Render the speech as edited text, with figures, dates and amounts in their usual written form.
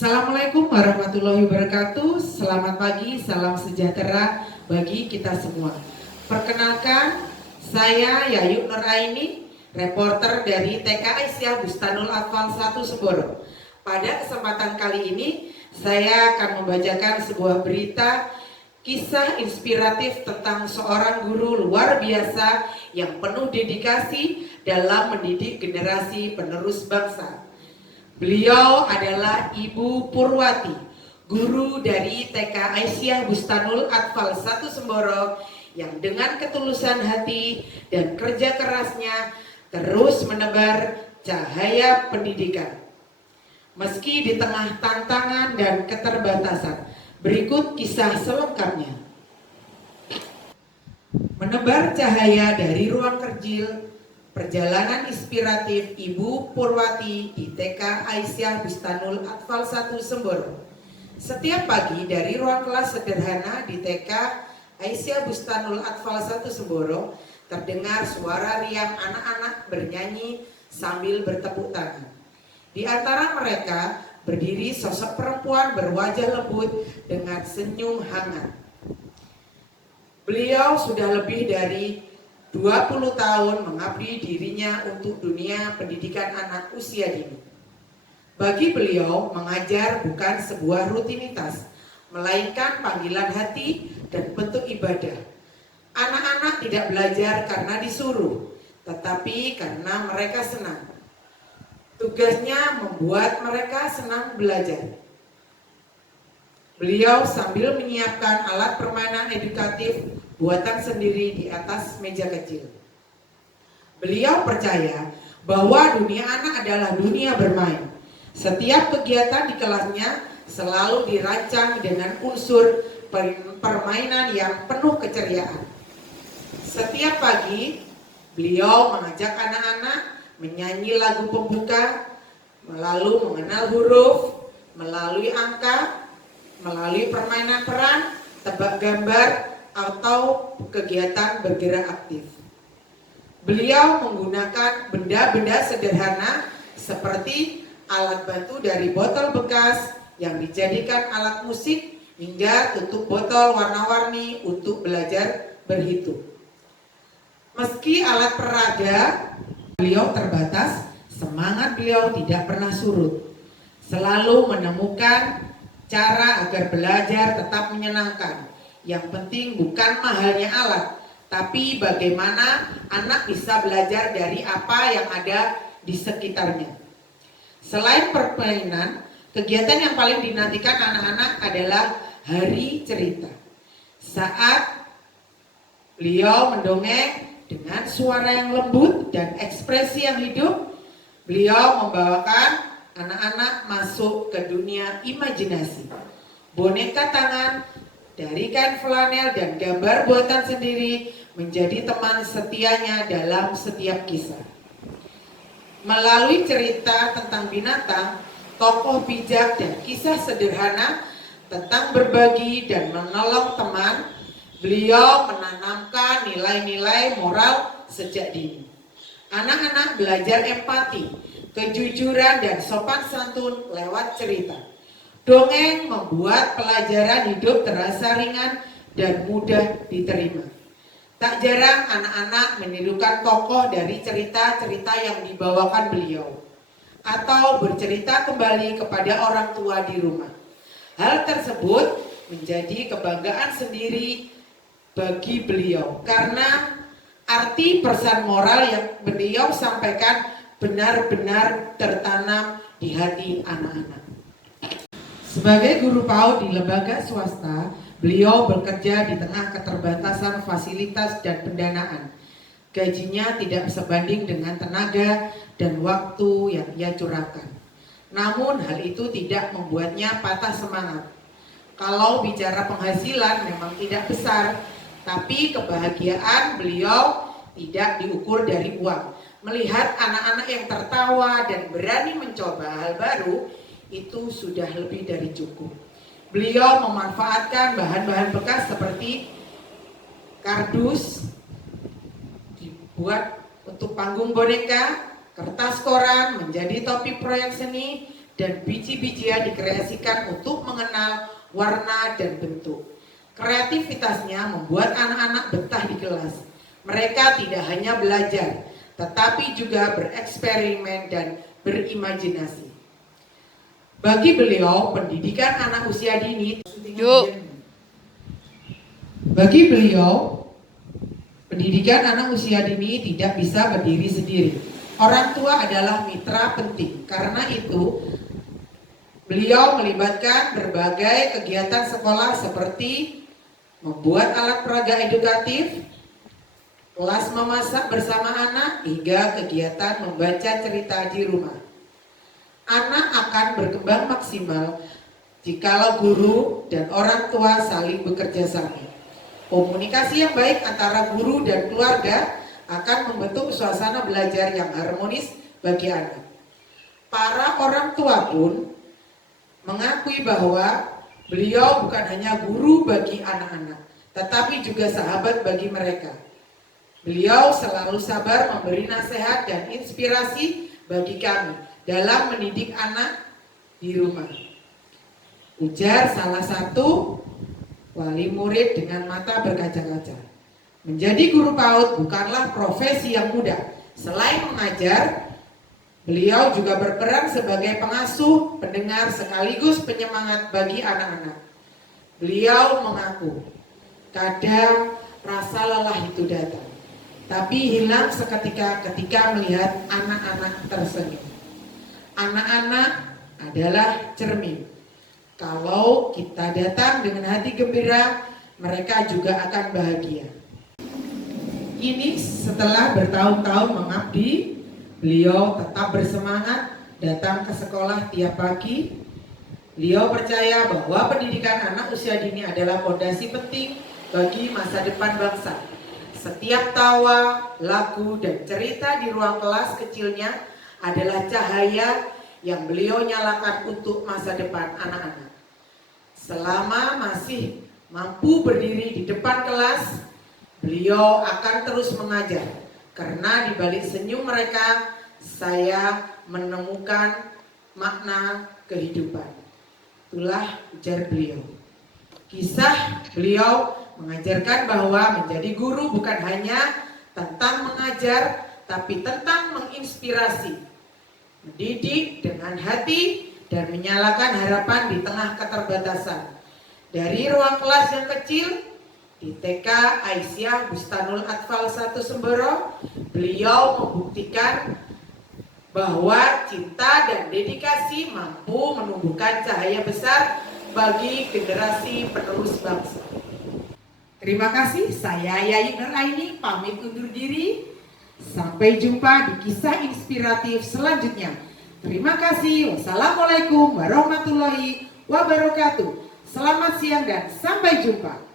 Assalamualaikum warahmatullahi wabarakatuh. Selamat pagi, salam sejahtera bagi kita semua. Perkenalkan, saya Yayu Nuraini, reporter dari TK Aisyah Bustanul Atfal 1 Semboro. Pada kesempatan kali ini, saya akan membacakan sebuah berita kisah inspiratif tentang seorang guru luar biasa yang penuh dedikasi dalam mendidik generasi penerus bangsa. Beliau adalah Ibu Purwati, guru dari TK Aisyah Bustanul Atfal 1 Semboro yang dengan ketulusan hati dan kerja kerasnya terus menebar cahaya pendidikan. Meski di tengah tantangan dan keterbatasan, berikut kisah selengkapnya. Menebar cahaya dari ruang kecil, perjalanan inspiratif Ibu Purwati di TK Aisyah Bustanul Atfal 1 Semboro. Setiap pagi dari ruang kelas sederhana di TK Aisyah Bustanul Atfal 1 Semboro, terdengar suara riang anak-anak bernyanyi sambil bertepuk tangan. Di antara mereka berdiri sosok perempuan berwajah lembut dengan senyum hangat. Beliau sudah lebih dari 20 tahun mengabdi dirinya untuk dunia pendidikan anak usia dini. Bagi beliau, mengajar bukan sebuah rutinitas, melainkan panggilan hati dan bentuk ibadah. Anak-anak tidak belajar karena disuruh, tetapi karena mereka senang. Tugasnya membuat mereka senang belajar. Beliau sambil menyiapkan alat permainan edukatif buatan sendiri di atas meja kecil. Beliau percaya bahwa dunia anak adalah dunia bermain. Setiap kegiatan di kelasnya selalu dirancang dengan unsur permainan yang penuh keceriaan. Setiap pagi, beliau mengajak anak-anak menyanyi lagu pembuka, lalu mengenal huruf, melalui angka, melalui permainan peran, tebak gambar, atau kegiatan bergerak aktif. Beliau menggunakan benda-benda sederhana seperti alat bantu dari botol bekas yang dijadikan alat musik hingga tutup botol warna-warni untuk belajar berhitung. Meski alat peraga beliau terbatas, semangat beliau tidak pernah surut. Selalu menemukan cara agar belajar tetap menyenangkan. Yang penting bukan mahalnya alat, tapi bagaimana anak bisa belajar dari apa yang ada di sekitarnya. Selain permainan, kegiatan yang paling dinantikan anak-anak adalah hari cerita. Saat beliau mendongeng dengan suara yang lembut dan ekspresi yang hidup, beliau membawakan anak-anak masuk ke dunia imajinasi. Boneka tangan dari kain flanel dan gambar buatan sendiri menjadi teman setianya dalam setiap kisah. Melalui cerita tentang binatang, tokoh bijak dan kisah sederhana tentang berbagi dan menolong teman, beliau menanamkan nilai-nilai moral sejak dini. Anak-anak belajar empati, kejujuran dan sopan santun lewat cerita. Dongeng membuat pelajaran hidup terasa ringan dan mudah diterima. Tak jarang anak-anak menirukan tokoh dari cerita-cerita yang dibawakan beliau, atau bercerita kembali kepada orang tua di rumah. Hal tersebut menjadi kebanggaan sendiri bagi beliau, karena arti pesan moral yang beliau sampaikan benar-benar tertanam di hati anak-anak. Sebagai guru PAUD di lembaga swasta, beliau bekerja di tengah keterbatasan fasilitas dan pendanaan. Gajinya tidak sebanding dengan tenaga dan waktu yang ia curahkan. Namun hal itu tidak membuatnya patah semangat. Kalau bicara penghasilan memang tidak besar, tapi kebahagiaan beliau tidak diukur dari uang. Melihat anak-anak yang tertawa dan berani mencoba hal baru, itu sudah lebih dari cukup. Beliau memanfaatkan bahan-bahan bekas seperti kardus dibuat untuk panggung boneka, kertas koran menjadi topi proyek seni, dan biji-bijian dikreasikan untuk mengenal warna dan bentuk. Kreativitasnya membuat anak-anak betah di kelas. Mereka tidak hanya belajar, tetapi juga bereksperimen dan berimajinasi. Bagi beliau, pendidikan anak usia dini tidak bisa berdiri sendiri. Orang tua adalah mitra penting. Karena itu, beliau melibatkan berbagai kegiatan sekolah seperti membuat alat peraga edukatif, kelas memasak bersama anak, hingga kegiatan membaca cerita di rumah. Anak akan berkembang maksimal jikalau guru dan orang tua saling bekerja sama. Komunikasi yang baik antara guru dan keluarga akan membentuk suasana belajar yang harmonis bagi anak. Para orang tua pun mengakui bahwa beliau bukan hanya guru bagi anak-anak, tetapi juga sahabat bagi mereka. Beliau selalu sabar memberi nasihat dan inspirasi bagi kami dalam mendidik anak di rumah. Ujar salah satu wali murid dengan mata berkaca-kaca. Menjadi guru PAUD bukanlah profesi yang mudah. Selain mengajar, beliau juga berperan sebagai pengasuh, pendengar, sekaligus penyemangat bagi anak-anak. Beliau mengaku, kadang rasa lelah itu datang, tapi hilang seketika ketika melihat anak-anak tersenyum. Anak-anak adalah cermin. Kalau kita datang dengan hati gembira, mereka juga akan bahagia. Kini setelah bertahun-tahun mengabdi, beliau tetap bersemangat datang ke sekolah tiap pagi. Beliau percaya bahwa pendidikan anak usia dini adalah fondasi penting bagi masa depan bangsa. Setiap tawa, lagu, dan cerita di ruang kelas kecilnya adalah cahaya yang beliau nyalakan untuk masa depan anak-anak. Selama masih mampu berdiri di depan kelas, beliau akan terus mengajar. Karena di balik senyum mereka, saya menemukan makna kehidupan. Itulah ujar beliau. Kisah beliau mengajarkan bahwa menjadi guru bukan hanya tentang mengajar, tapi tentang menginspirasi, mendidik dengan hati, dan menyalakan harapan di tengah keterbatasan. Dari ruang kelas yang kecil di TK Aisyah Bustanul Atfal 1 Semboro, beliau membuktikan bahwa cinta dan dedikasi mampu menumbuhkan cahaya besar bagi generasi penerus bangsa. Terima kasih, saya Yayi Nuraini pamit undur diri. Sampai jumpa di kisah inspiratif selanjutnya. Terima kasih. Wassalamualaikum warahmatullahi wabarakatuh. Selamat siang dan sampai jumpa.